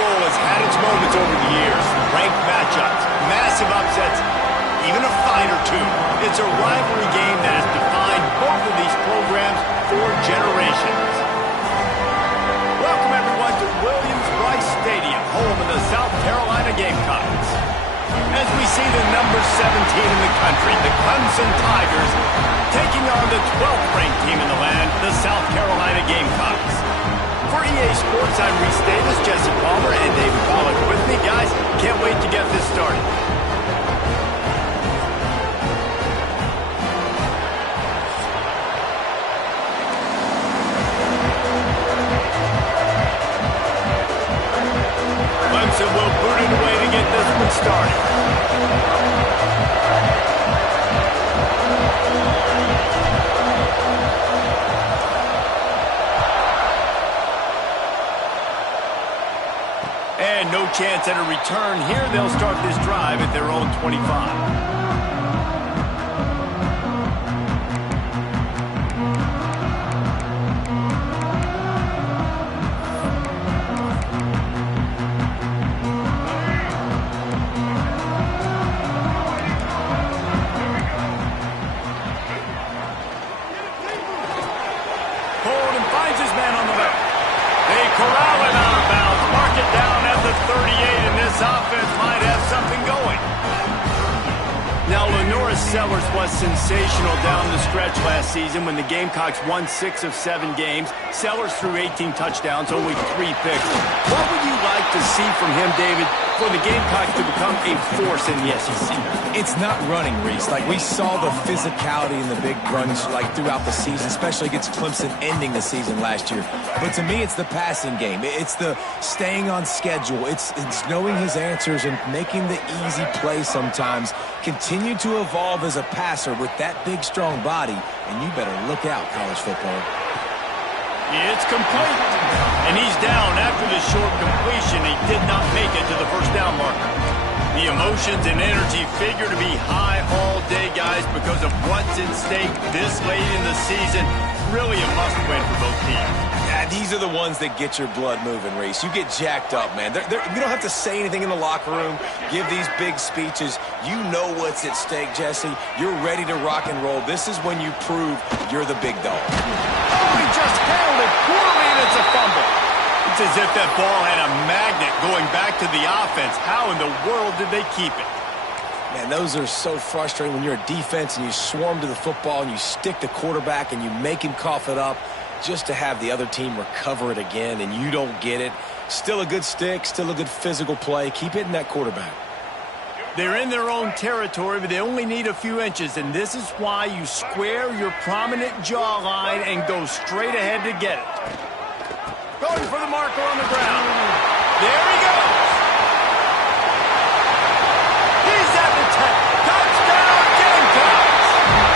Bowl has had its moments over the years. Ranked matchups, massive upsets, even a fight or two. It's a rivalry game that has defined both of these programs for generations. Welcome, everyone, to Williams-Brice Stadium, home of the South Carolina Gamecocks. As we see the number 17 in the country, the Clemson Tigers, taking on the 12th-ranked team in the land, the South Carolina Gamecocks. For EA Sports, I'm Reese Davis, Jesse Palmer, and David Pollack with me. Guys, can't wait to get this started. Clemson will boot it away to get this one started. And no chance at a return here. They'll start this drive at their own 25. Corral it out of bounds. Mark it down at the 38, and this offense might have something going. Now, Lenora Sellers was sensational down the stretch last season when the Gamecocks won 6 of 7 games. Sellers threw 18 touchdowns, only 3 picks. What would you like to see from him, David, for the Gamecocks to become a force in the SEC? It's not running, Reese. Like, we saw the physicality in the big runs, like, throughout the season, especially against Clemson ending the season last year. But to me, it's the passing game. It's the staying on schedule. It's knowing his answers and making the easy play sometimes. Continue to evolve as a passer with that big, strong body, and you better look out, college football. It's complete. And he's down after the short completion. He did not make it to the first down marker. The emotions and energy figure to be high all day, guys, because of what's at stake this late in the season. Really a must-win for both teams. Yeah, these are the ones that get your blood moving, Reese. You get jacked up, man. You don't have to say anything in the locker room, give these big speeches. You know what's at stake, Jesse. You're ready to rock and roll. This is when you prove you're the big dog. Oh, he just handled it poorly, and it's a fumble. It's as if that ball had a magnet going back to the offense. How in the world did they keep it? Man, those are so frustrating when you're a defense and you swarm to the football and you stick the quarterback and you make him cough it up just to have the other team recover it again and you don't get it. Still a good stick, still a good physical play. Keep hitting that quarterback. They're in their own territory, but they only need a few inches, and this is why you square your prominent jawline and go straight ahead to get it. Going for the marker on the ground. There he goes. He's at the 10. Touchdown, Gamecocks.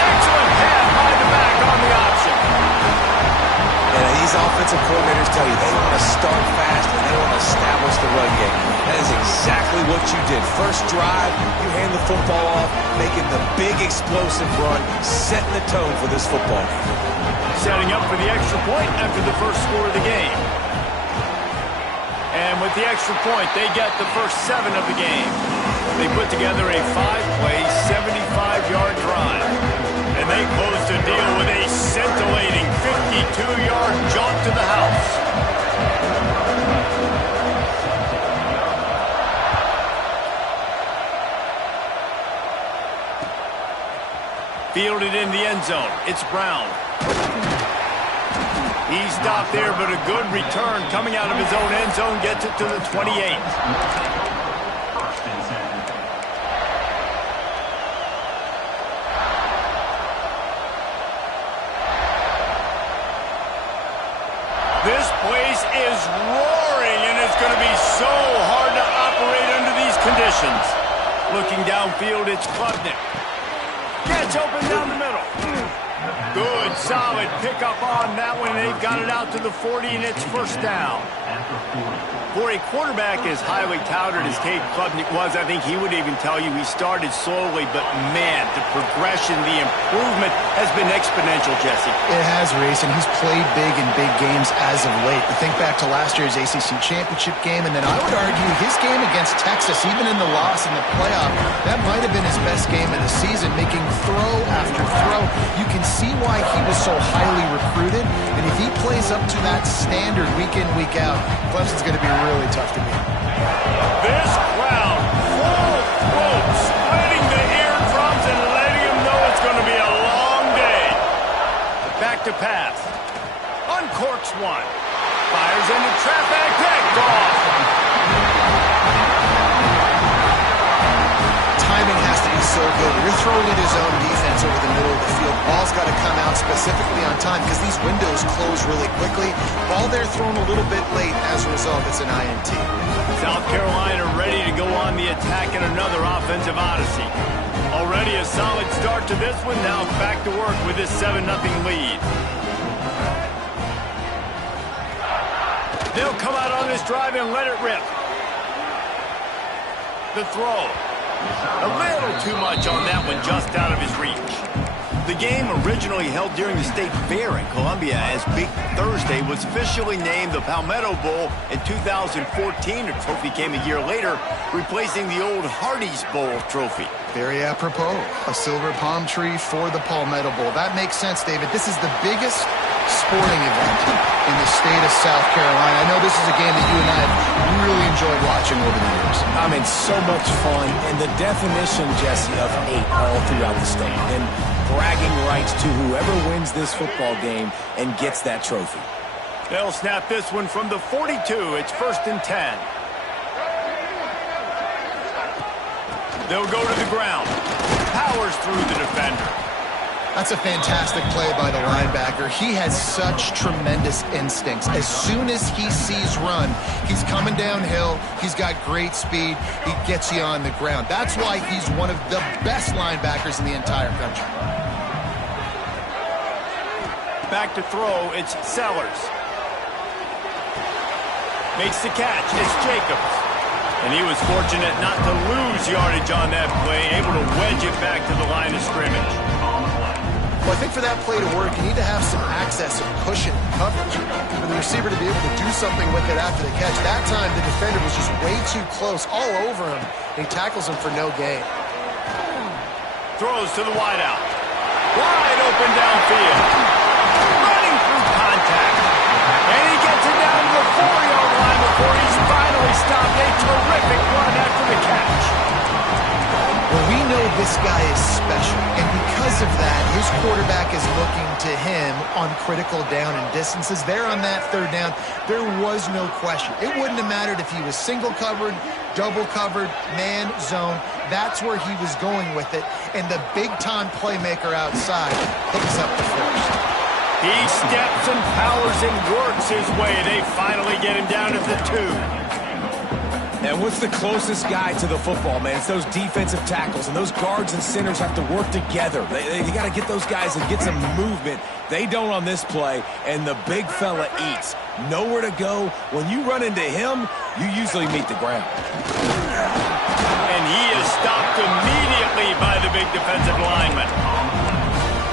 Excellent pass by the back on the option. And these offensive coordinators tell you they want to start fast and they want to establish the run game. That is exactly what you did. First drive, you hand the football off, making the big explosive run, setting the tone for this football. Setting up for the extra point after the first score of the game. And with the extra point, they get the first 7 of the game. They put together a 5-play, 75-yard drive. And they close the deal with a scintillating 52-yard jaunt to the house. Fielded in the end zone. It's Brown. He stopped there, but a good return coming out of his own end zone gets it to the 28. This place is roaring, and it's going to be so hard to operate under these conditions. Looking downfield, it's Potw. Gets open down the middle. Good Good, solid pickup on that one. They've got it out to the 40, and it's first down. For a quarterback as highly touted as Cade Klubnik was, I think he would even tell you he started slowly, but man, the progression, the improvement has been exponential, Jesse. It has, Reese, and he's played big in big games as of late. You think back to last year's ACC championship game, and then I would argue his game against Texas, even in the loss in the playoff, that might have been his best game of the season, making throw after throw. You can see why he was so highly recruited, and if he plays up to that standard week in, week out, Clemson's going to be really tough to beat. This crowd, full throat, splitting the eardrums and letting him know it's going to be a long day. Back to pass. Uncorks one. Fires into traffic. Picked off. Timing has to be so good. You're throwing in his own defense over the middle of the field. Ball's got to come out specifically on time because these windows close really quickly. Ball there thrown a little bit late. As a result, it's an INT. South Carolina ready to go on the attack in another offensive odyssey. Already a solid start to this one. Now back to work with this 7-0 lead. They'll come out on this drive and let it rip. The throw. A little too much on that one, just out of his reach. The game, originally held during the State Fair in Columbia as Big Thursday, was officially named the Palmetto Bowl in 2014. The trophy came a year later, replacing the old Hardee's Bowl trophy. Very apropos. A silver palm tree for the Palmetto Bowl. That makes sense, David. This is the biggest sporting event in the state of South Carolina. I know this is a game that you and I have really enjoyed watching over the years. I mean, so much fun, and the definition, Jesse, of hate all throughout the state, and bragging rights to whoever wins this football game and gets that trophy. They'll snap this one from the 42. It's 1st and 10. They'll go to the ground. Powers through the defender. That's a fantastic play by the linebacker. He has such tremendous instincts. As soon as he sees run, he's coming downhill. He's got great speed. He gets you on the ground. That's why he's one of the best linebackers in the entire country. Back to throw, it's Sellers. Makes the catch, it's Jacobs. And he was fortunate not to lose yardage on that play, able to wedge it back to the line of scrimmage. Well, I think for that play to work, you need to have some access, some cushion, coverage. For the receiver to be able to do something with it after the catch. That time, the defender was just way too close, all over him. And he tackles him for no gain. Throws to the wideout. Wide open downfield. Running through contact. And he gets it down to the 4-yard line before he's finally stopped. A terrific run after the catch. Well, we know this guy is special, and because of that, his quarterback is looking to him on critical down and distances. There on that 3rd down, there was no question. It wouldn't have mattered if he was single covered, double covered, man, zone. That's where he was going with it, and the big-time playmaker outside picks up the first. He steps and powers and works his way. They finally get him down at the 2. And what's the closest guy to the football, man? It's those defensive tackles, and those guards and centers have to work together. They got to get those guys and get some movement. They don't on this play, and the big fella eats. Nowhere to go. When you run into him, you usually meet the ground. And he is stopped immediately by the big defensive lineman.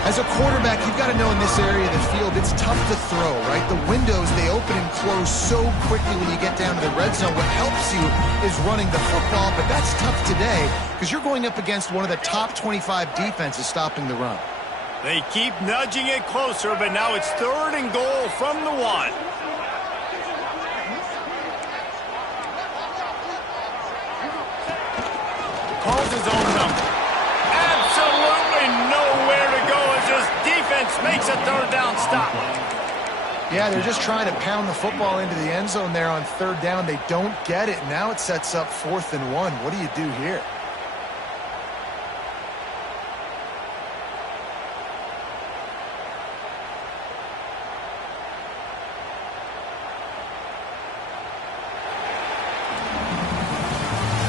As a quarterback, you've got to know in this area of the field, it's tough to throw, right? The windows, they open and close so quickly when you get down to the red zone. What helps you is running the football, but that's tough today because you're going up against one of the top 25 defenses stopping the run. They keep nudging it closer, but now it's 3rd and goal from the 1. Calls his own number. Absolutely nowhere to go as this defense makes a 3rd down stop. Yeah, they're just trying to pound the football into the end zone there on 3rd down. They don't get it. Now it sets up 4th and 1. What do you do here?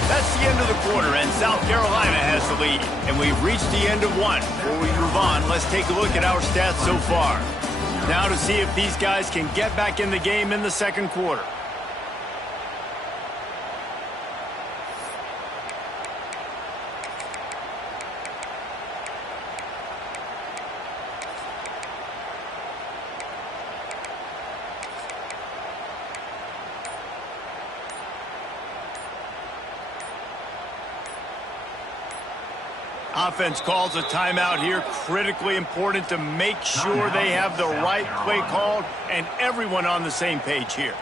That's the end of the quarter, and South Carolina has the lead, and we've reached the end of one. Before we move on, let's take a look at our stats so far. Now to see if these guys can get back in the game in the second quarter. Offense calls a timeout here. Critically important to make sure they have the right play called and everyone on the same page here.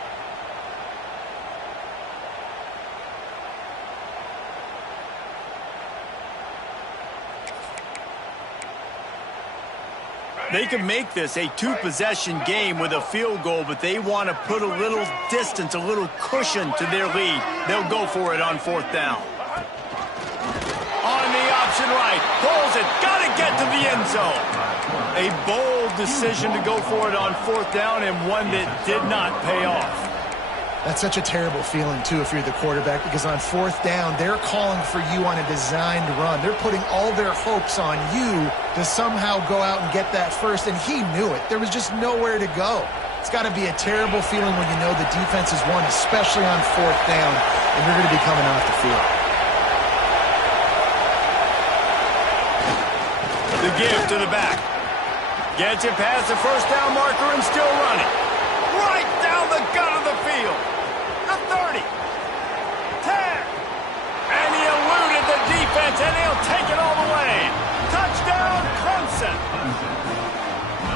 They can make this a two-possession game with a field goal, but they want to put a little distance, a little cushion to their lead. They'll go for it on fourth down. On the option right, pulls it, got to get to the end zone. A bold decision to go for it on fourth down, and one that did not pay off. That's such a terrible feeling, too, if you're the quarterback, because on fourth down, they're calling for you on a designed run. They're putting all their hopes on you to somehow go out and get that first, and he knew it. There was just nowhere to go. It's got to be a terrible feeling when you know the defense has won, especially on fourth down, and you're going to be coming off the field. The give to the back. Gets it past the first down marker and still running. Right down the gut of the field. The 30. 10. And he eluded the defense, and he'll take it all the way. Touchdown, Clemson.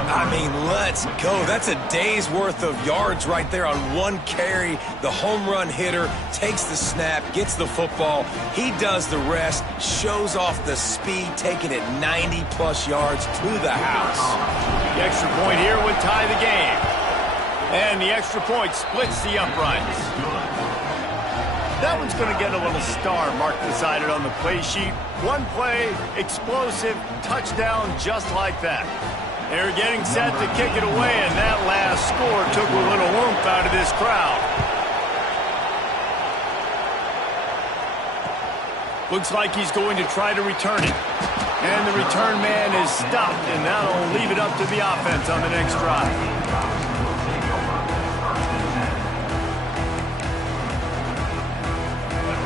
I mean, let's go. That's a day's worth of yards right there on one carry. The home run hitter takes the snap, gets the football. He does the rest, shows off the speed, taking it 90-plus yards to the house. The extra point here would tie the game. And the extra point splits the uprights. That one's going to get a little star mark decided on the play sheet. One play, explosive, touchdown just like that. They're getting set to kick it away, and that last score took a little oomph out of this crowd. Looks like he's going to try to return it. And the return man is stopped, and that'll leave it up to the offense on the next drive.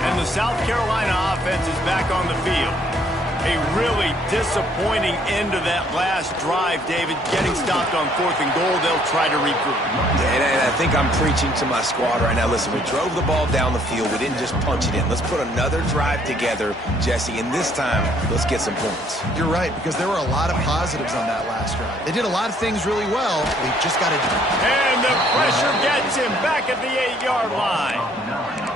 And the South Carolina offense is back on the field. A really disappointing end to that last drive, David. Getting stopped on 4th and goal, they'll try to regroup. Yeah, and I think I'm preaching to my squad right now. Listen, we drove the ball down the field. We didn't just punch it in. Let's put another drive together, Jesse, and this time, let's get some points. You're right, because there were a lot of positives on that last drive. They did a lot of things really well. They just got to do it. And the pressure gets him back at the 8-yard line.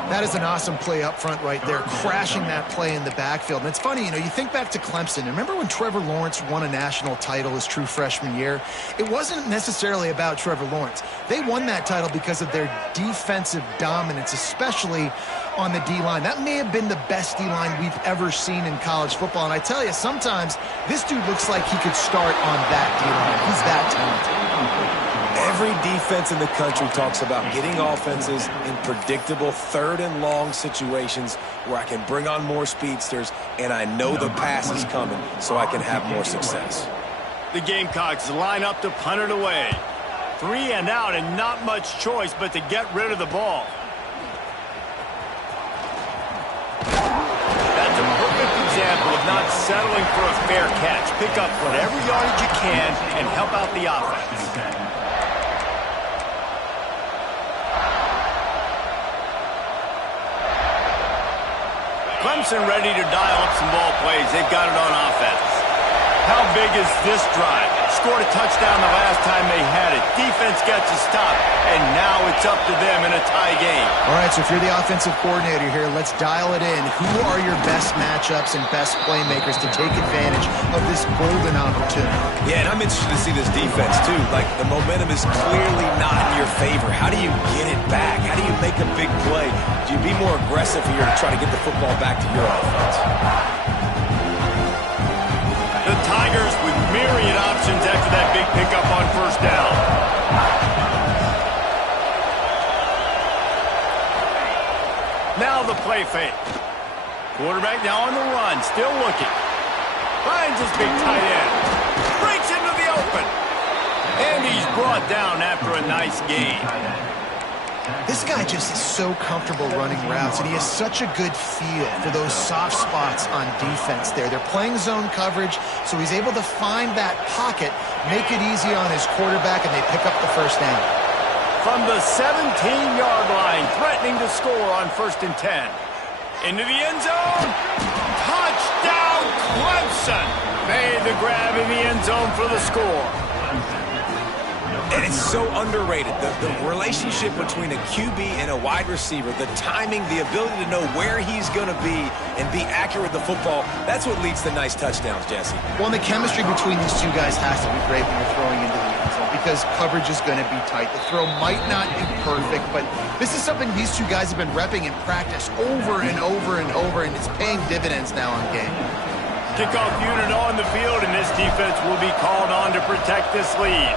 That is an awesome play up front right there, crashing that play in the backfield. And it's funny, you think back to Clemson. Remember when Trevor Lawrence won a national title his true freshman year? It wasn't necessarily about Trevor Lawrence. They won that title because of their defensive dominance, especially on the D-line. That may have been the best D-line we've ever seen in college football. And I tell you, sometimes this dude looks like he could start on that D-line. He's that talented. Every defense in the country talks about getting offenses in predictable 3rd and long situations where I can bring on more speedsters and I know the pass is coming so I can have more success. The Gamecocks line up to punt it away. 3 and out and not much choice but to get rid of the ball. That's a perfect example of not settling for a fair catch. Pick up whatever yardage you can and help out the offense. Clemson ready to dial up some ball plays. They've got it on offense. How big is this drive? Scored a touchdown the last time they had it. Defense gets a stop, and now it's up to them in a tie game. All right, so if you're the offensive coordinator here, let's dial it in. Who are your best matchups and best playmakers to take advantage of this golden opportunity? Yeah, and I'm interested to see this defense, too. Like, the momentum is clearly not in your favor. How do you get it back? How do you make a big play? Do you be more aggressive here to try to get the football back to your offense? The Tigers with myriad options after that big pickup on first down. Now the play fake. Quarterback now on the run, still looking. Finds his big tight end. Breaks into the open. And he's brought down after a nice gain. This guy just is so comfortable running routes, and he has such a good feel for those soft spots on defense there. They're playing zone coverage, so he's able to find that pocket, make it easy on his quarterback, and they pick up the first down. From the 17-yard line, threatening to score on 1st and 10. Into the end zone. Touchdown, Clemson. Made the grab in the end zone for the score. And it's so underrated. The relationship between a QB and a wide receiver, the timing, the ability to know where he's going to be and be accurate with the football, that's what leads to nice touchdowns, Jesse. Well, and the chemistry between these two guys has to be great when you're throwing into the end zone because coverage is going to be tight. The throw might not be perfect, but this is something these two guys have been repping in practice over and over and over, and it's paying dividends now on game. Kickoff unit on the field, and this defense will be called on to protect this lead.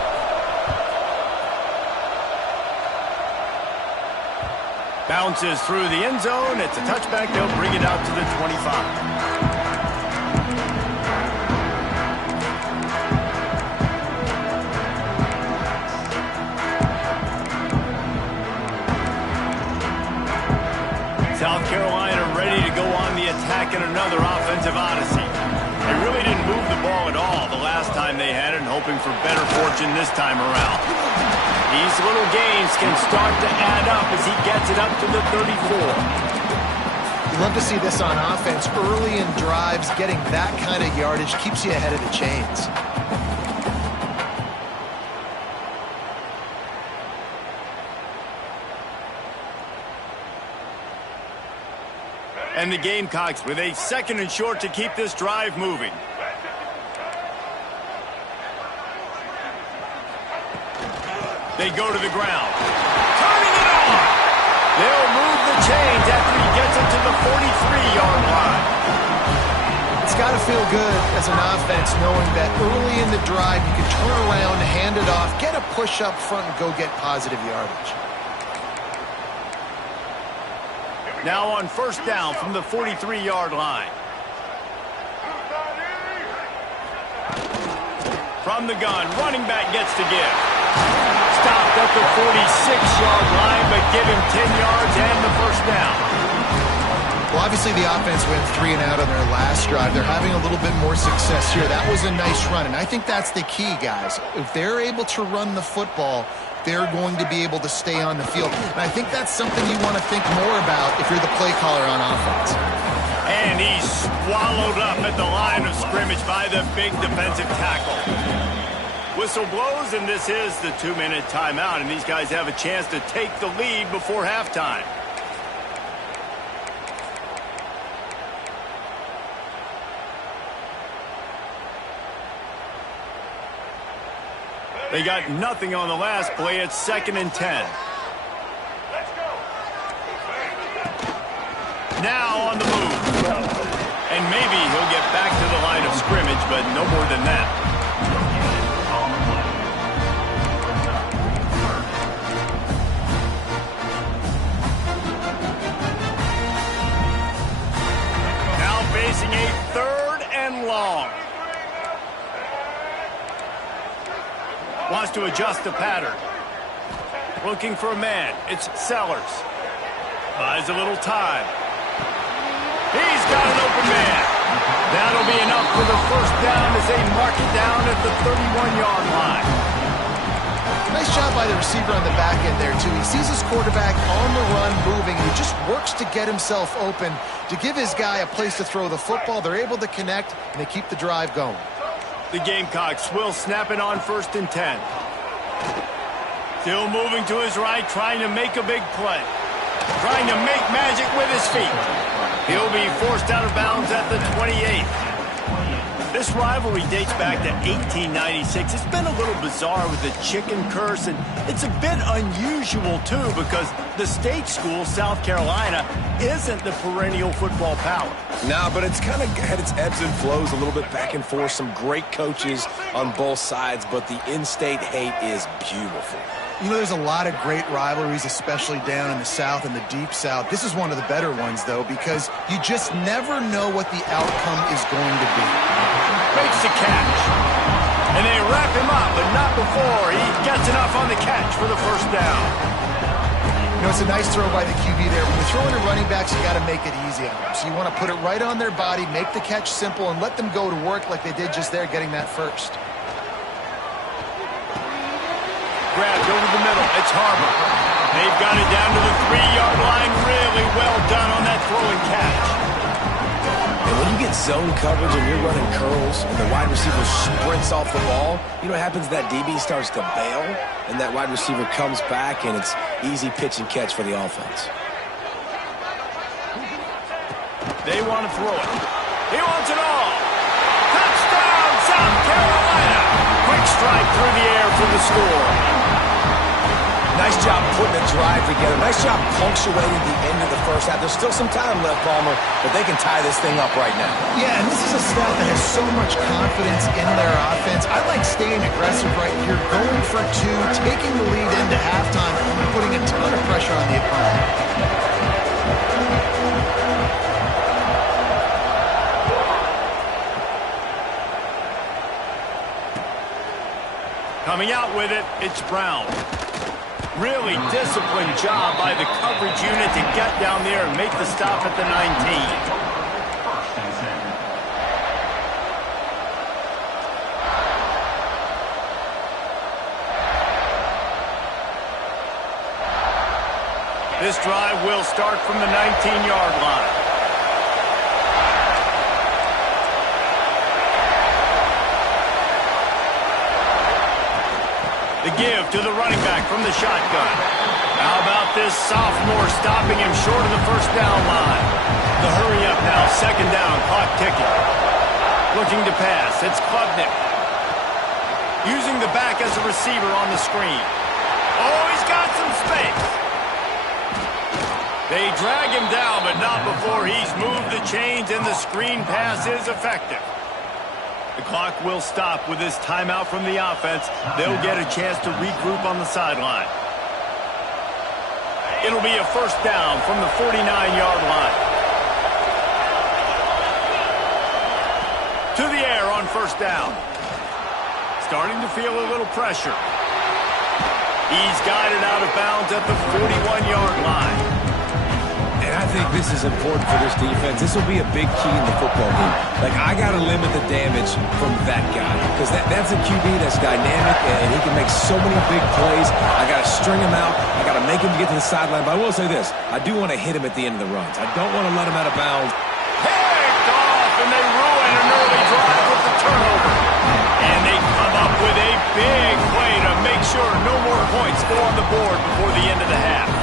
Bounces through the end zone. It's a touchback. They'll bring it out to the 25. South Carolina ready to go on the attack in another offensive odyssey. They really didn't move the ball at all the last time they had it, and hoping for better fortune this time around. These little games can start to add up as he gets it up to the 34. You love to see this on offense. Early in drives, getting that kind of yardage keeps you ahead of the chains. And the Gamecocks with a 2nd and short to keep this drive moving. They go to the ground. Turning it on! They'll move the chains after he gets it to the 43-yard line. It's got to feel good as an offense knowing that early in the drive you can turn around, hand it off, get a push up front, and go get positive yardage. Now on 1st down from the 43-yard line. From the gun, running back gets to give. Stopped at the 46-yard line, but give him 10 yards and the 1st down. Well, obviously the offense went 3 and out on their last drive. They're having a little bit more success here. That was a nice run, and I think that's the key, guys. If they're able to run the football, they're going to be able to stay on the field. And I think that's something you want to think more about if you're the play caller on offense. And he's swallowed up at the line of scrimmage by the big defensive tackle. Whistle blows, and this is the 2-minute timeout, and these guys have a chance to take the lead before halftime. They got nothing on the last play. It's 2nd and 10. Now on the move. And maybe he'll get back to the line of scrimmage, but no more than that. Now facing a 3rd and long. Wants to adjust the pattern. Looking for a man. It's Sellers. Buys a little time. He's got an open man. That'll be enough for the 1st down as they mark it down at the 31-yard line. Nice job by the receiver on the back end there, too. He sees his quarterback on the run moving, and he just works to get himself open to give his guy a place to throw the football. They're able to connect, and they keep the drive going. The Gamecocks will snap it on 1st and 10. Still moving to his right, trying to make a big play. Trying to make magic with his feet. He'll be forced out of bounds at the 28th. This rivalry dates back to 1896. It's been a little bizarre with the chicken curse, and it's a bit unusual, too, because the state school, South Carolina, isn't the perennial football power. Nah, but it's kind of had its ebbs and flows a little bit back and forth. Some great coaches on both sides, but the in-state hate is beautiful. You know, there's a lot of great rivalries, especially down in the South and the Deep South. This is one of the better ones, though, because you just never know what the outcome is going to be. Makes the catch. And they wrap him up, but not before he gets enough on the catch for the first down. You know, it's a nice throw by the QB there. When you're throwing to running backs, you got to make it easy on them. So you want to put it right on their body, make the catch simple, and let them go to work like they did just there, getting that first. Grabbed over the middle. It's Harbor. They've got it down to the 3-yard line. Really well done on that throw and catch. And when you get zone coverage and you're running curls and the wide receiver sprints off the ball, you know what happens? That DB starts to bail, and that wide receiver comes back, and it's easy pitch and catch for the offense. They want to throw it. He wants it all. Touchdown, South Carolina. Quick strike through the air for the score. Nice job putting a drive together. Nice job punctuating the end of the first half. There's still some time left, Palmer, but they can tie this thing up right now. Yeah, and this is a staff that has so much confidence in their offense. I like staying aggressive right here, going for two, taking the lead into halftime, and putting a ton of pressure on the opponent. Coming out with it, it's Brown. Really disciplined job by the coverage unit to get down there and make the stop at the 19. This drive will start from the 19-yard line. The give to the running back from the shotgun. How about this sophomore stopping him short of the first down line? The hurry up now, second down, clock ticking. Looking to pass, it's Klubnik. Using the back as a receiver on the screen. Oh, he's got some space. They drag him down, but not before he's moved the chains, and the screen pass is effective. The clock will stop with this timeout from the offense. They'll get a chance to regroup on the sideline. It'll be a first down from the 49-yard line. To the air on first down. Starting to feel a little pressure. He's guided out of bounds at the 41-yard line. And I think this is important for this defense. This will be a big key in the football game. Like, I got to limit the damage from that guy because that's a QB that's dynamic, and he can make so many big plays. I got to string him out. I got to make him get to the sideline. But I will say this. I do want to hit him at the end of the runs. I don't want to let him out of bounds. Picked off, and they ruin an early drive with the turnover. And they come up with a big play to make sure no more points go on the board before the end of the half.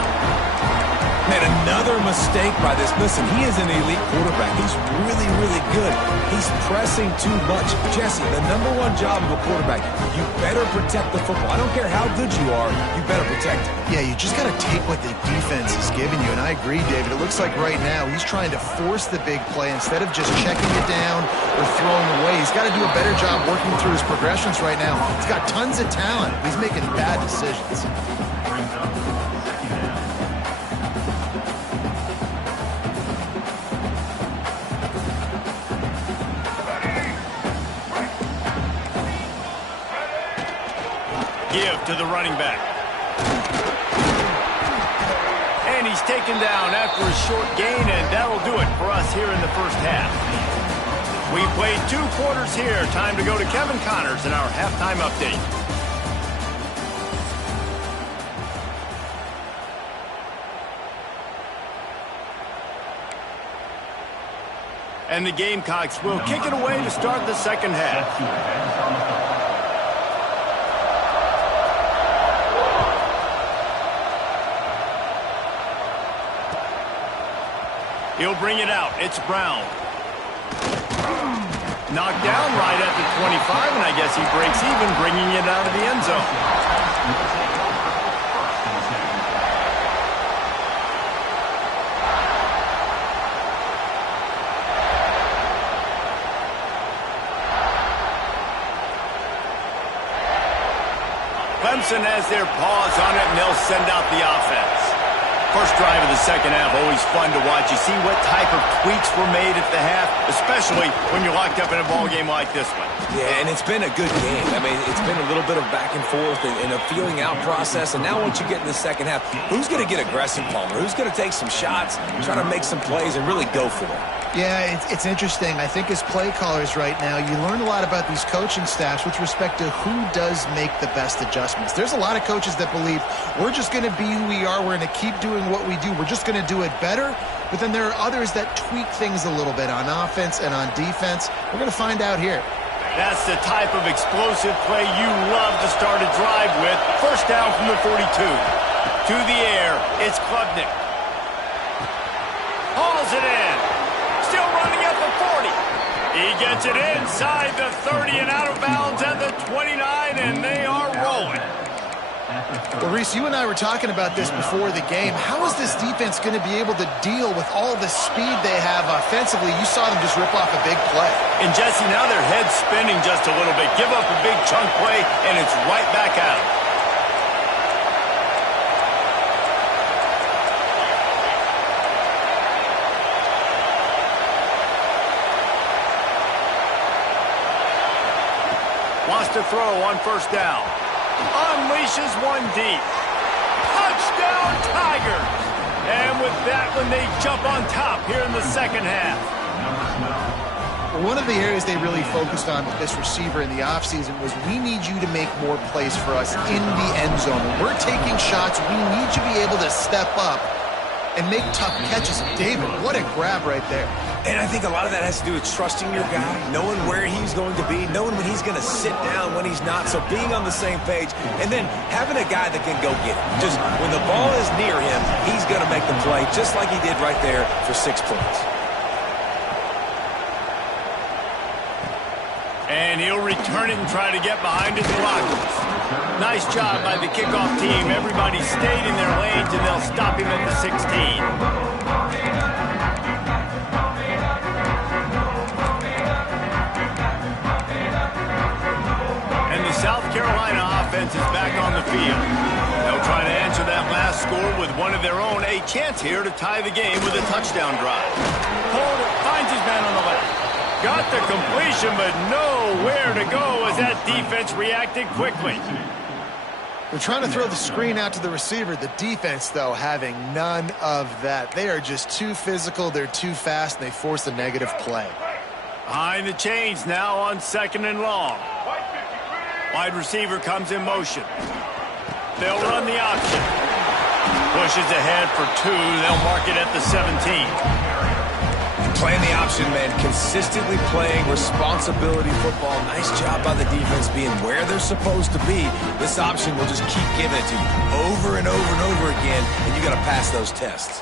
Man, another mistake by this. Listen, he is an elite quarterback. He's really, really good. He's pressing too much. Jesse, the #1 job of a quarterback, you better protect the football. I don't care how good you are, you better protect it. Yeah, you just got to take what the defense is giving you, and I agree, David. It looks like right now he's trying to force the big play instead of just checking it down or throwing away. He's got to do a better job working through his progressions right now. He's got tons of talent. He's making bad decisions. Give to the running back. And he's taken down after a short gain, and that'll do it for us here in the first half. We played 2 quarters here. Time to go to Kevin Connors in our halftime update. And the Gamecocks will kick it away to start the second half. He'll bring it out. It's Brown. Knocked down right at the 25, and I guess he breaks even, bringing it out of the end zone. Clemson has their paws on it, and they'll send out the offense. First drive of the second half, always fun to watch. You see what type of tweaks were made at the half, especially when you're locked up in a ball game like this one. Yeah, and it's been a good game. I mean, it's been a little bit of back and forth and a feeling out process. And now once you get in the second half, who's going to get aggressive, Palmer? Who's going to take some shots, try to make some plays, and really go for it? Yeah, it's interesting. I think as play callers right now, you learn a lot about these coaching staffs with respect to who does make the best adjustments. There's a lot of coaches that believe we're just going to be who we are. We're going to keep doing what we do. We're just going to do it better. But then there are others that tweak things a little bit on offense and on defense. We're going to find out here. That's the type of explosive play you love to start a drive with. First down from the 42. To the air, it's Klubnik. Hauls it in. Still running at the 40. He gets it inside the 30 and out of bounds at the 29, and they are rolling. Well, Reese, you and I were talking about this before the game. How is this defense going to be able to deal with all the speed they have offensively? You saw them just rip off a big play. And, Jesse, now their head's spinning just a little bit. Give up a big chunk play, and it's right back at them. Wants to throw on first down. Unleashes one deep. Touchdown, Tigers! And with that one, they jump on top here in the second half. Well, one of the areas they really focused on with this receiver in the offseason was we need you to make more plays for us in the end zone. When we're taking shots, we need you to be able to step up and make tough catches. David, what a grab right there. And I think a lot of that has to do with trusting your guy, knowing where he's going to be, knowing when he's going to sit down, when he's not, so being on the same page, and then having a guy that can go get it. Just when the ball is near him, he's going to make the play, just like he did right there for 6 points. And he'll return it and try to get behind his blockers. Nice job by the kickoff team. Everybody stayed in their lanes, and they'll stop him at the 16. South Carolina offense is back on the field. They'll try to answer that last score with one of their own. A chance here to tie the game with a touchdown drive. Holder finds his man on the left. Got the completion, but nowhere to go as that defense reacted quickly. They're trying to throw the screen out to the receiver. The defense, though, having none of that. They are just too physical. They're too fast, and they force a negative play. Behind the chains now on 2nd and long. Wide receiver comes in motion. They'll run the option. Pushes ahead for 2. They'll mark it at the 17. Playing the option, man. Consistently playing responsibility football. Nice job by the defense being where they're supposed to be. This option will just keep giving it to you over and over and over again, and you got to pass those tests.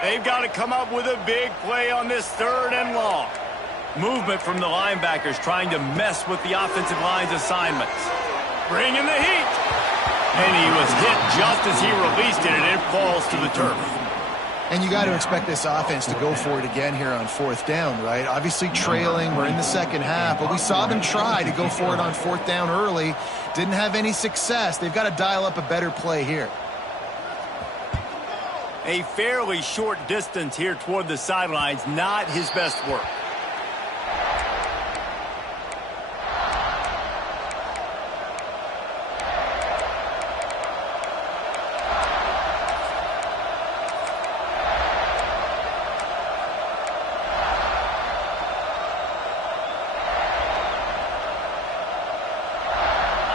They've got to come up with a big play on this 3rd and long. Movement from the linebackers trying to mess with the offensive line's assignments. Bringing the heat. And he was hit just as he released it, and it falls to the turf. And you got to expect this offense to go for it again here on 4th down, right? Obviously trailing. We're in the second half, but we saw them try to go for it on 4th down early. Didn't have any success. They've got to dial up a better play here. A fairly short distance here toward the sidelines. Not his best work.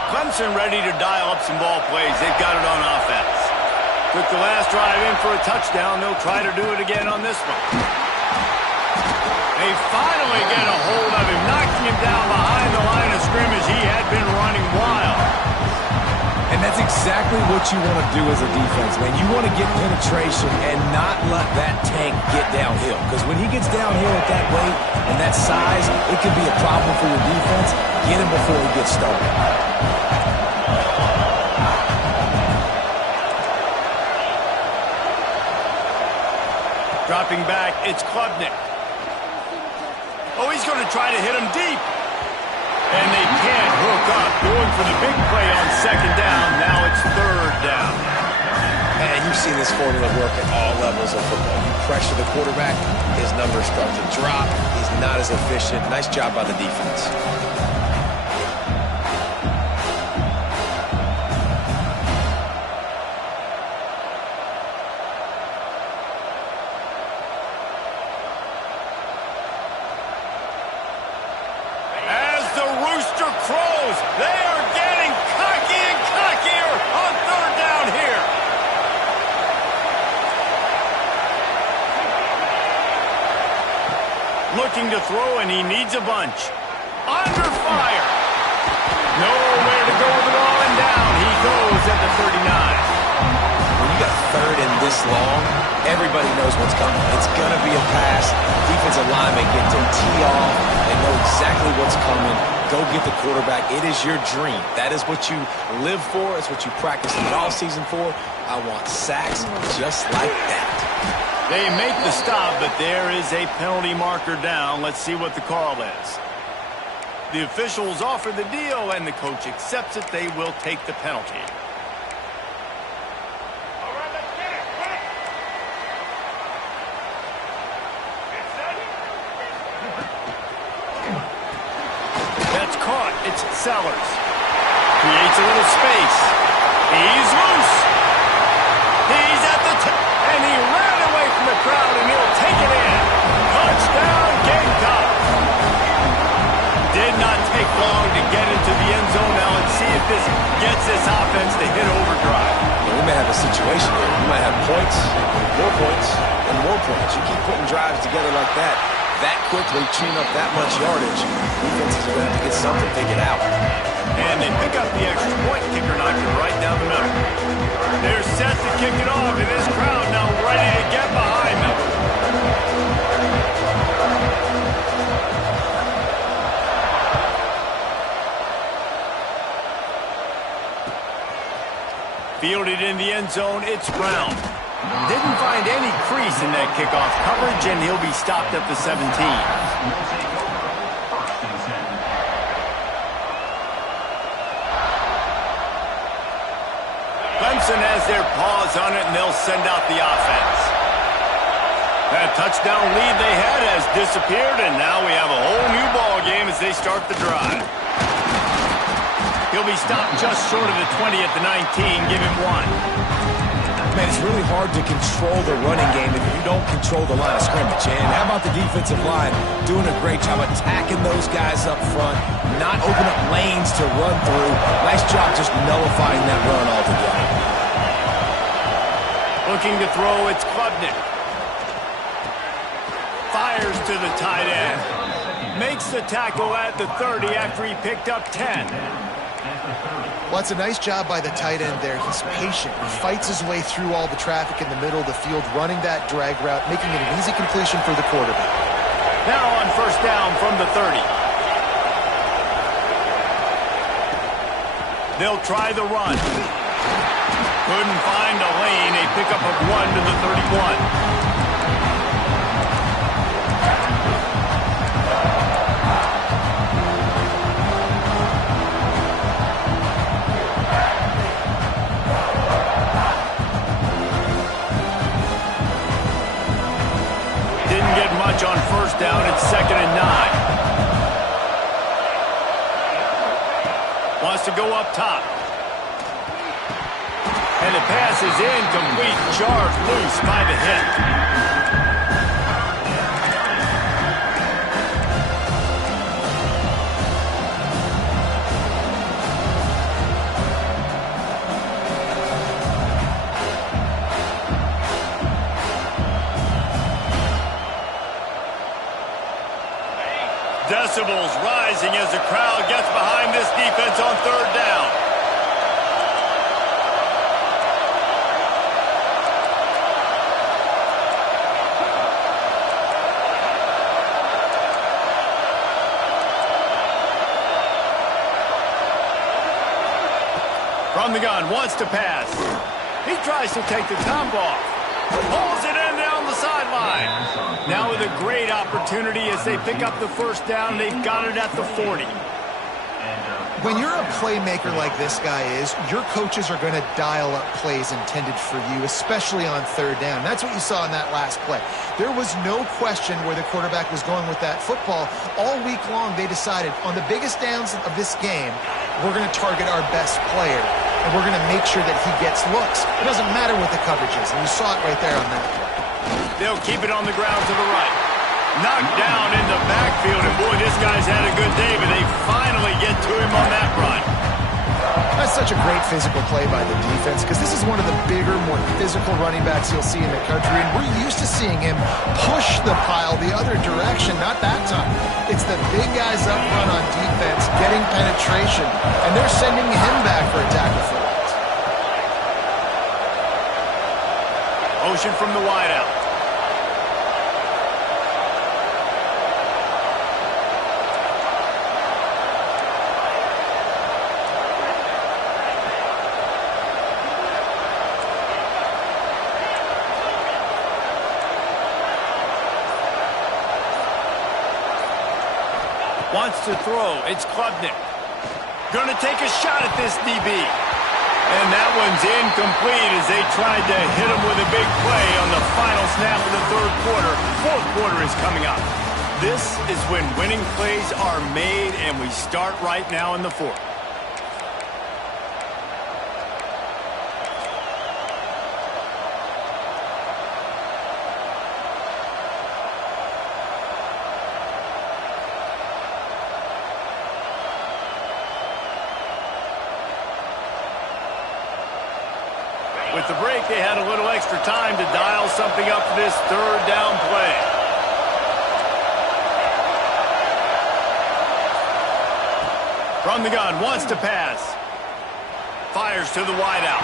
Clemson ready to dial up some ball plays. They've got it on offense. Took the last drive in for a touchdown. They'll try to do it again on this one. They finally get a hold of him, knocking him down behind the line of scrimmage. He had been running wild. And that's exactly what you want to do as a defense, man. You want to get penetration and not let that tank get downhill. Because when he gets downhill at that weight and that size, it could be a problem for your defense. Get him before he gets started. Dropping back, it's Klubnik. Oh, he's going to try to hit him deep. And they up, going for the big play on second down. Now it's third down. And you've seen this formula work at all levels of football. You pressure the quarterback, his numbers start to drop. He's not as efficient. Nice job by the defense. As the rooster crows, they are getting cocky and cockier on third down here. Looking to throw, and he needs a bunch. Under fire. Nowhere to go with the ball, and down he goes at the 39. When you got third and this long, everybody knows what's coming. It's going to be a pass. Defensive linemen get to tee off. They know exactly what's coming. Go get the quarterback. It is your dream. That is what you live for. It's what you practice in the offseason for. I want sacks just like that. They make the stop, but there is a penalty marker down. Let's see what the call is. The officials offer the deal, and the coach accepts it. They will take the penalty. That's caught. It's Sellers. Creates a little space. He's loose. He's at the top, and he ran away from the crowd, and he'll take it in. Touchdown, Gamecock. Did not take long to get into the end zone. Now let's see if this gets this offense to hit overdrive. We may have a situation here. We might have points, more points, and more points. You keep putting drives together like that quickly, tune up that much yardage, defenses are going to have to get something figured out. And they pick up the extra point. Kicker knocked it right down the middle. They're set to kick it off, and this crowd now ready to get behind them. Fielded in the end zone, it's Brown. Didn't find any crease in that kickoff coverage, and he'll be stopped at the 17. Clemson has their paws on it, and they'll send out the offense. That touchdown lead they had has disappeared, and now we have a whole new ball game as they start the drive. He'll be stopped just short of the 20 at the 19. Give him one. Man, it's really hard to control the running game if you don't control the line of scrimmage. And how about the defensive line doing a great job attacking those guys up front, not open up lanes to run through. Nice job just nullifying that run altogether. Looking to throw, it's Klubnik. Fires to the tight end. Makes the tackle at the 30 after he picked up 10. Well, it's a nice job by the tight end there. He's patient. He fights his way through all the traffic in the middle of the field, running that drag route, making it an easy completion for the quarterback. Now on first down from the 30. They'll try the run. Couldn't find a lane. A pickup of 1 to the 31. On first down, it's 2nd and 9. Wants to go up top. And the pass is incomplete. Jarred loose by the hit. Decibels rising as the crowd gets behind this defense on third down. From the gun, wants to pass. He tries to take the top off. Pulls it in down the sideline. Now with a great opportunity as they pick up the first down. They've got it at the 40. When you're a playmaker like this guy is, your coaches are going to dial up plays intended for you, especially on third down. That's what you saw in that last play. There was no question where the quarterback was going with that football. All week long, they decided on the biggest downs of this game, we're going to target our best player, and we're going to make sure that he gets looks. It doesn't matter what the coverage is, and you saw it right there on that play. They'll keep it on the ground to the right. Knocked down in the backfield, and boy, this guy's had a good day, but they finally get to him on that run. That's such a great physical play by the defense because this is one of the bigger, more physical running backs you'll see in the country, and we're used to seeing him push the pile the other direction. Not that time. It's the big guys up front on defense getting penetration, and they're sending him back for a tackle for loss. Motion from the wideout. Wants to throw. It's Klubnik. Going to take a shot at this DB. And that one's incomplete as they tried to hit him with a big play on the final snap of the third quarter. Fourth quarter is coming up. This is when winning plays are made, and we start right now in the fourth. With the break, they had a little extra time to dial something up for this third down play. From the gun, wants to pass. Fires to the wideout.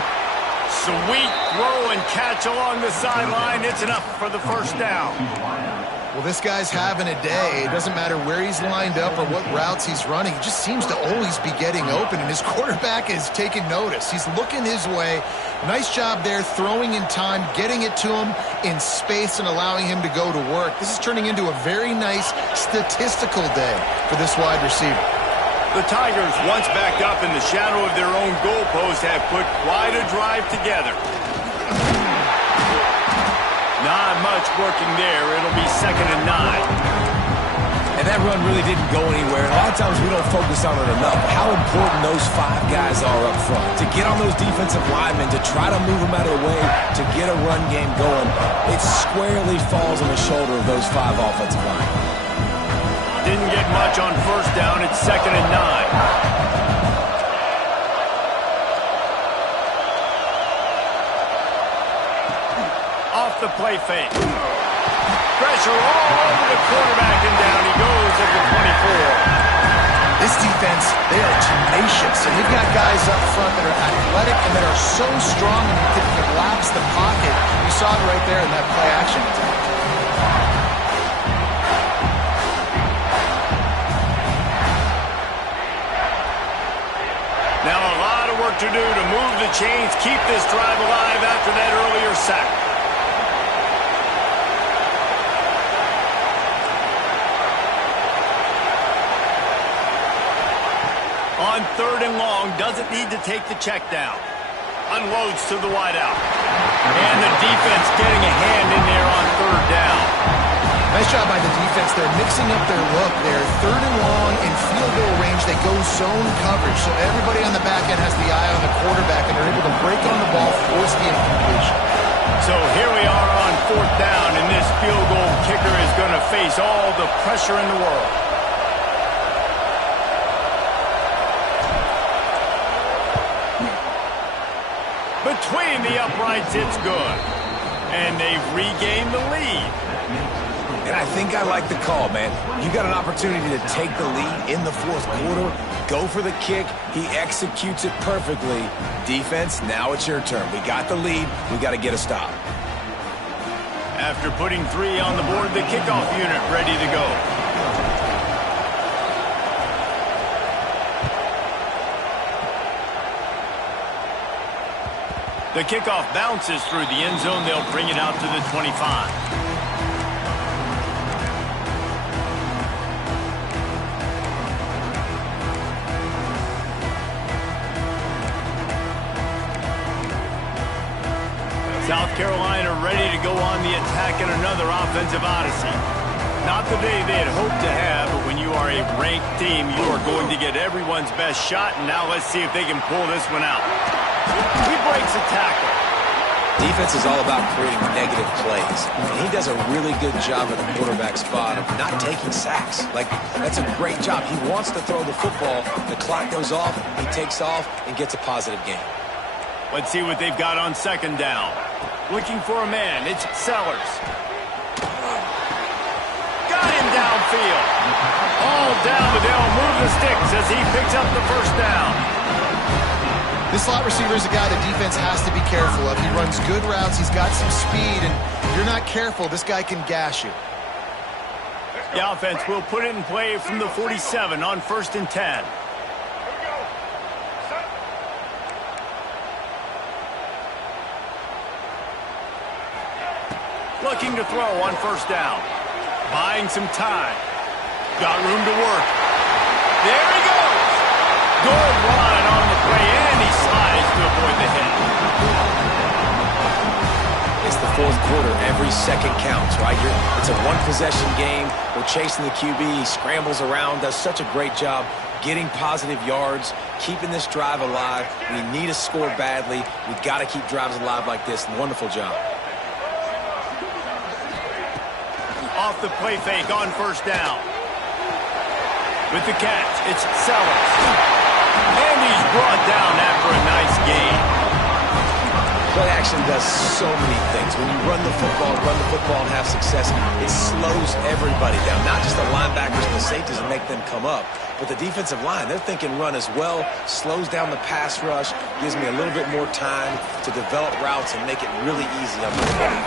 Sweet throw and catch along the sideline. It's enough for the first down. Well, this guy's having a day. It doesn't matter where he's lined up or what routes he's running. He just seems to always be getting open, and his quarterback is taking notice. He's looking his way. Nice job there, throwing in time, getting it to him in space and allowing him to go to work. This is turning into a very nice statistical day for this wide receiver. The Tigers, once backed up in the shadow of their own goalpost, have put quite a drive together. Not much working there. It'll be 2nd and 9. And that run really didn't go anywhere. A lot of times we don't focus on it enough. How important those 5 guys are up front. To get on those defensive linemen, to try to move them out of the way, to get a run game going, it squarely falls on the shoulder of those 5 offensive linemen. Didn't get much on first down. It's 2nd and 9. Off the play fake. Pressure all over the quarterback, and down he goes at the 24. This defense, they are tenacious, and they've got guys up front that are athletic and that are so strong and can collapse the pocket. You saw it right there in that play action attack. Now a lot of work to do to move the chains, keep this drive alive after that earlier sack. On 3rd and long, doesn't need to take the check down. Unloads to the wideout. And the defense getting a hand in there on 3rd down. Nice job by the defense. They're mixing up their look. They're 3rd and long in field goal range. They go zone coverage, so everybody on the back end has the eye on the quarterback, and they're able to break on the ball, force the incompletion. So here we are on 4th down, and this field goal kicker is going to face all the pressure in the world. Between the uprights, it's good. And they've regained the lead. And I think I like the call, man. You got an opportunity to take the lead in the fourth quarter. Go for the kick. He executes it perfectly. Defense, now it's your turn. We got the lead. We got to get a stop. After putting 3 on the board, the kickoff unit ready to go. The kickoff bounces through the end zone. They'll bring it out to the 25. South Carolina ready to go on the attack in another offensive odyssey. Not the day they had hoped to have, but when you are a ranked team, you are going to get everyone's best shot, and now let's see if they can pull this one out. He breaks a tackle. Defense is all about creating negative plays, and he does a really good job at the quarterback spot of not taking sacks. Like, that's a great job. He wants to throw the football. The clock goes off, he takes off, and gets a positive gain. Let's see what they've got on second down. Looking for a man. It's Sellers. Got him downfield. All down, but they'll move the sticks as he picks up the first down. This slot receiver is a guy the defense has to be careful of. He runs good routes. He's got some speed, and if you're not careful, this guy can gash you. The offense will put it in play from the 47 on 1st and 10. Looking to throw on 1st down. Buying some time. Got room to work. There he goes. Good run on the play, and he slides to avoid the hit. It's the fourth quarter. Every second counts, right? It's a one-possession game. We're chasing the QB. He scrambles around, does such a great job getting positive yards, keeping this drive alive. We need to score badly. We got to keep drives alive like this. Wonderful job. Off the play fake on 1st down. With the catch, it's Sellers. And he's brought down after a nice gain. Play action does so many things. When you run the football and have success, it slows everybody down. Not just the linebackers and the safeties and make them come up, but the defensive line. They're thinking run as well, slows down the pass rush, gives me a little bit more time to develop routes and make it really easy on the ball.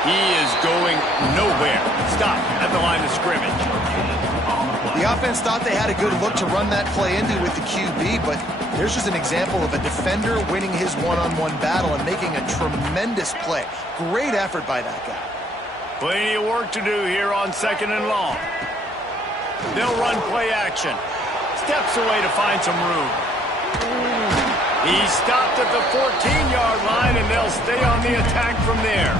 He is going nowhere. Stop at the line of scrimmage. The offense thought they had a good look to run that play into with the QB, but here's just an example of a defender winning his one-on-one battle and making a tremendous play. Great effort by that guy. Plenty of work to do here on 2nd and long. They'll run play action. Steps away to find some room. He's stopped at the 14-yard line, and they'll stay on the attack from there.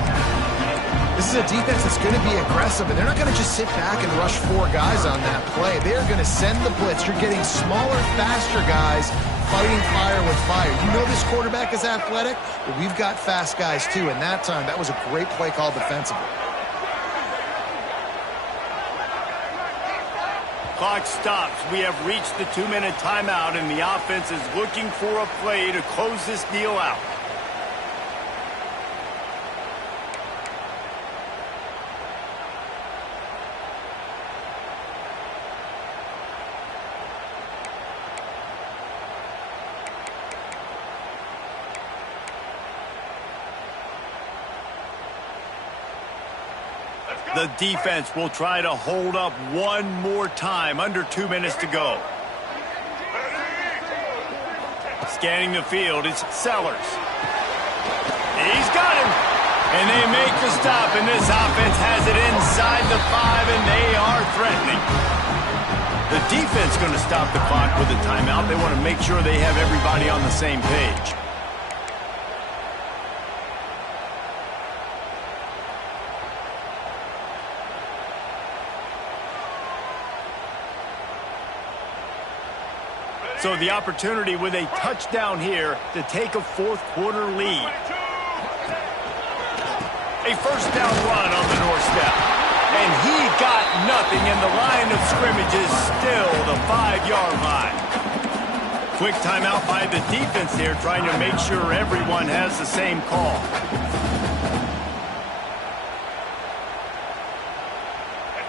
This is a defense that's going to be aggressive, and they're not going to just sit back and rush 4 guys on that play. They're going to send the blitz. You're getting smaller, faster guys fighting fire with fire. You know this quarterback is athletic, but we've got fast guys too, and that time, that was a great play call defensively. Clock stops. We have reached the 2-minute timeout, and the offense is looking for a play to close this deal out. The defense will try to hold up one more time. Under 2 minutes to go. Scanning the field, it's Sellers. He's got him. And they make the stop, and this offense has it inside the 5, and they are threatening. The defense going to stop the clock with a timeout. They want to make sure they have everybody on the same page. So the opportunity with a touchdown here to take a fourth quarter lead. A first down run on the doorstep. And he got nothing, and the line of scrimmage is still the 5-yard line. Quick timeout by the defense here, trying to make sure everyone has the same call.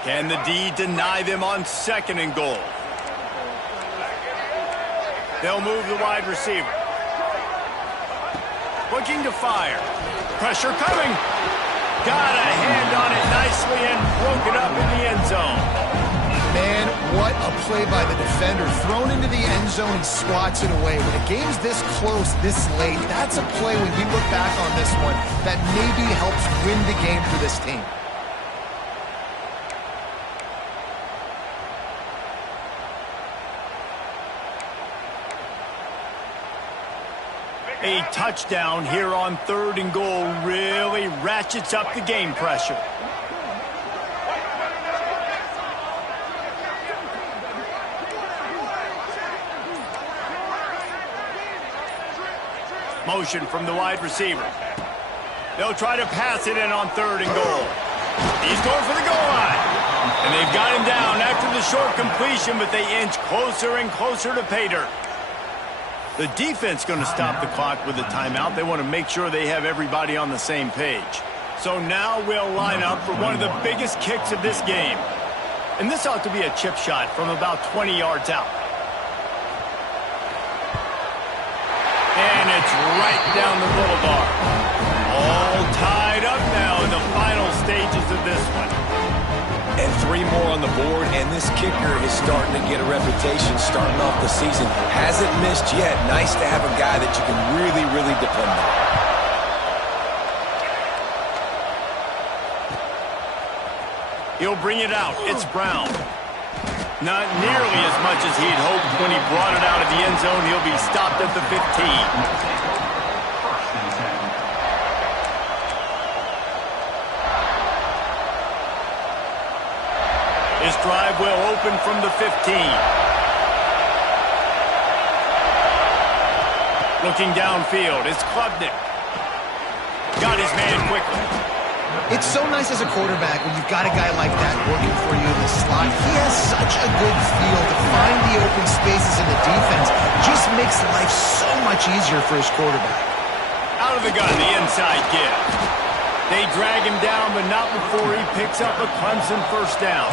Can the D deny them on 2nd and goal? They'll move the wide receiver. Looking to fire. Pressure coming. Got a hand on it nicely and broke it up in the end zone. Man, what a play by the defender. Thrown into the end zone, he swats it away. When a game's this close, this late, that's a play when we look back on this one that maybe helps win the game for this team. A touchdown here on 3rd and goal really ratchets up the game pressure. Motion from the wide receiver. They'll try to pass it in on 3rd and goal. He's going for the goal line. And they've got him down after the short completion, but they inch closer and closer to pay dirt. The defense going to stop the clock with a timeout. They want to make sure they have everybody on the same page. So now we'll line up for one of the biggest kicks of this game. And this ought to be a chip shot from about 20 yards out. And it's right down the boulevard. All tied up now in the final stages of this one. And 3 more on the board, and this kicker is starting to get a reputation starting off the season. Hasn't missed yet. Nice to have a guy that you can really, really depend on. He'll bring it out. It's Brown. Not nearly as much as he'd hoped when he brought it out of the end zone. He'll be stopped at the 15. This drive will open from the 15. Looking downfield, it's Potw. Got his man quickly. It's so nice as a quarterback when you've got a guy like that working for you in the slot. He has such a good feel to find the open spaces in the defense. Just makes life so much easier for his quarterback. Out of the gun, the inside give. They drag him down, but not before he picks up a Clemson first down.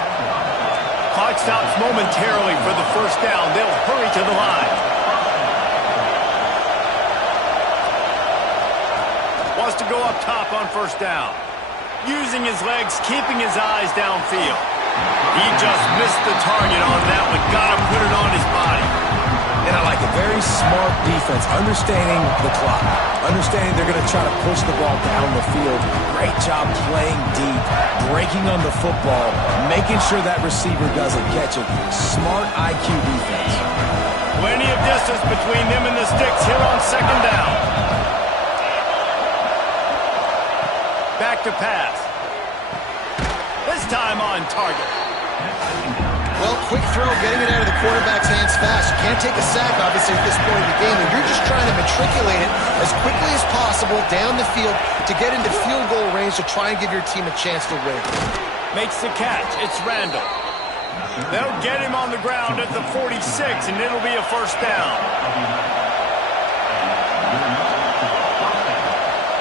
Clock stops momentarily for the first down. They'll hurry to the line. Wants to go up top on first down. Using his legs, keeping his eyes downfield. He just missed the target on that one. Got to put it on his body. And I like a very smart defense, understanding the clock, understanding they're going to try to push the ball down the field. Great job playing deep, breaking on the football, making sure that receiver doesn't catch it. Smart IQ defense. Plenty of distance between them and the sticks here on second down. Back to pass. This time on target. Well, quick throw, getting it out of the quarterback's hands fast. You can't take a sack, obviously, at this point in the game, and you're just trying to matriculate it as quickly as possible down the field to get into field goal range to try and give your team a chance to win. Makes the catch. It's Randall. They'll get him on the ground at the 46, and it'll be a first down.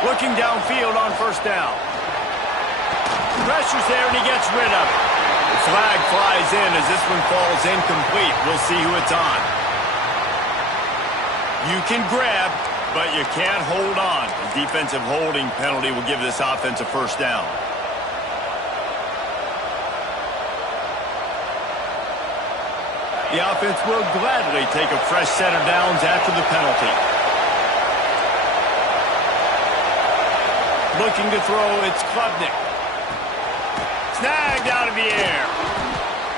Looking downfield on first down. Pressure's there, and he gets rid of it. The flag flies in as this one falls incomplete. We'll see who it's on. You can grab, but you can't hold on. A defensive holding penalty will give this offense a first down. The offense will gladly take a fresh set of downs after the penalty. Looking to throw, it's Potw. Snagged out of the air.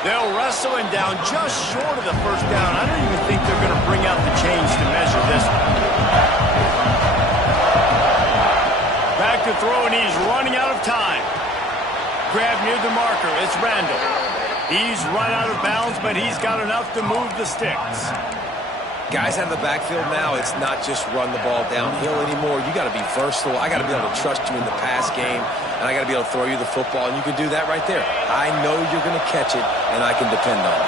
They'll wrestle him down just short of the first down. I don't even think they're going to bring out the chains to measure this one. Back to throw, and he's running out of time. Grab near the marker. It's Randall. He's run out of bounds, but he's got enough to move the sticks. Guys out of the backfield now, it's not just run the ball downhill anymore. You got to be versatile. I got to be able to trust you in the pass game, and I got to be able to throw you the football, and you can do that right there. I know you're going to catch it, and I can depend on it.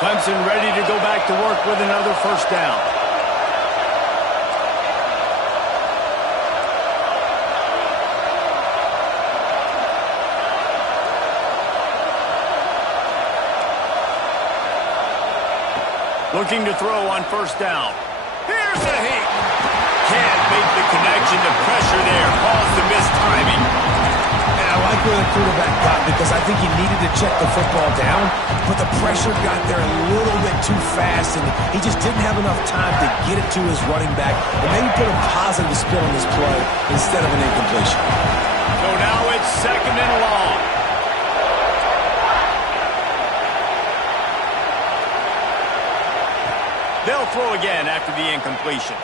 Clemson ready to go back to work with another first down. Looking to throw on first down. Here's a hit. Can't make the connection. The pressure there caused the missed timing. And I like where the quarterback got, because I think he needed to check the football down, but the pressure got there a little bit too fast, and he just didn't have enough time to get it to his running back and maybe put a positive spin on this play instead of an incompletion. So now it's second and long. They'll throw again after the incompletion.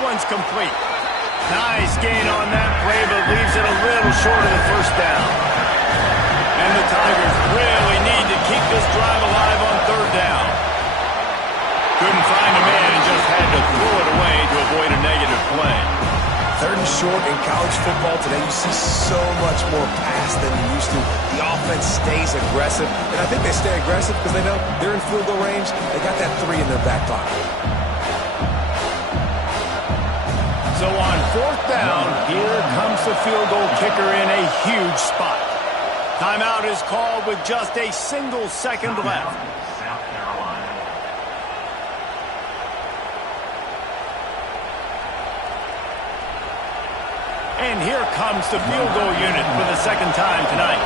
one's complete. Nice gain on that play, but leaves it a little short of the first down. And the Tigers really need to keep this drive alive on third down. Couldn't find a man and just had to throw it away to avoid a negative play. Third and short in college football today, you see so much more pass than you used to. The offense stays aggressive, and I think they stay aggressive because they know they're in field goal range. They got that 3 in their back pocket. So on fourth down, here comes the field goal kicker in a huge spot. Timeout is called with just a single second left. And here comes the field goal unit for the second time tonight.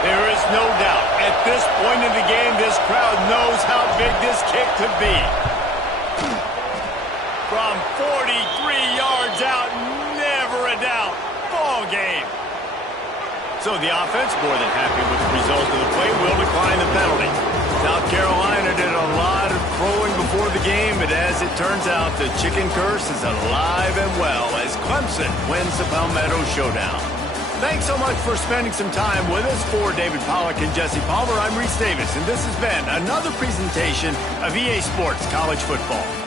There is no doubt, at this point in the game, this crowd knows how big this kick could be. From 43 yards out, never a doubt. Ball game. So the offense, more than happy with the result of the play, will decline the penalty. South Carolina did a lot of throwing before the game, but as it turns out, the chicken curse is alive and well as Clemson wins the Palmetto Showdown. Thanks so much for spending some time with us. For David Pollack and Jesse Palmer, I'm Reese Davis, and this has been another presentation of EA Sports College Football.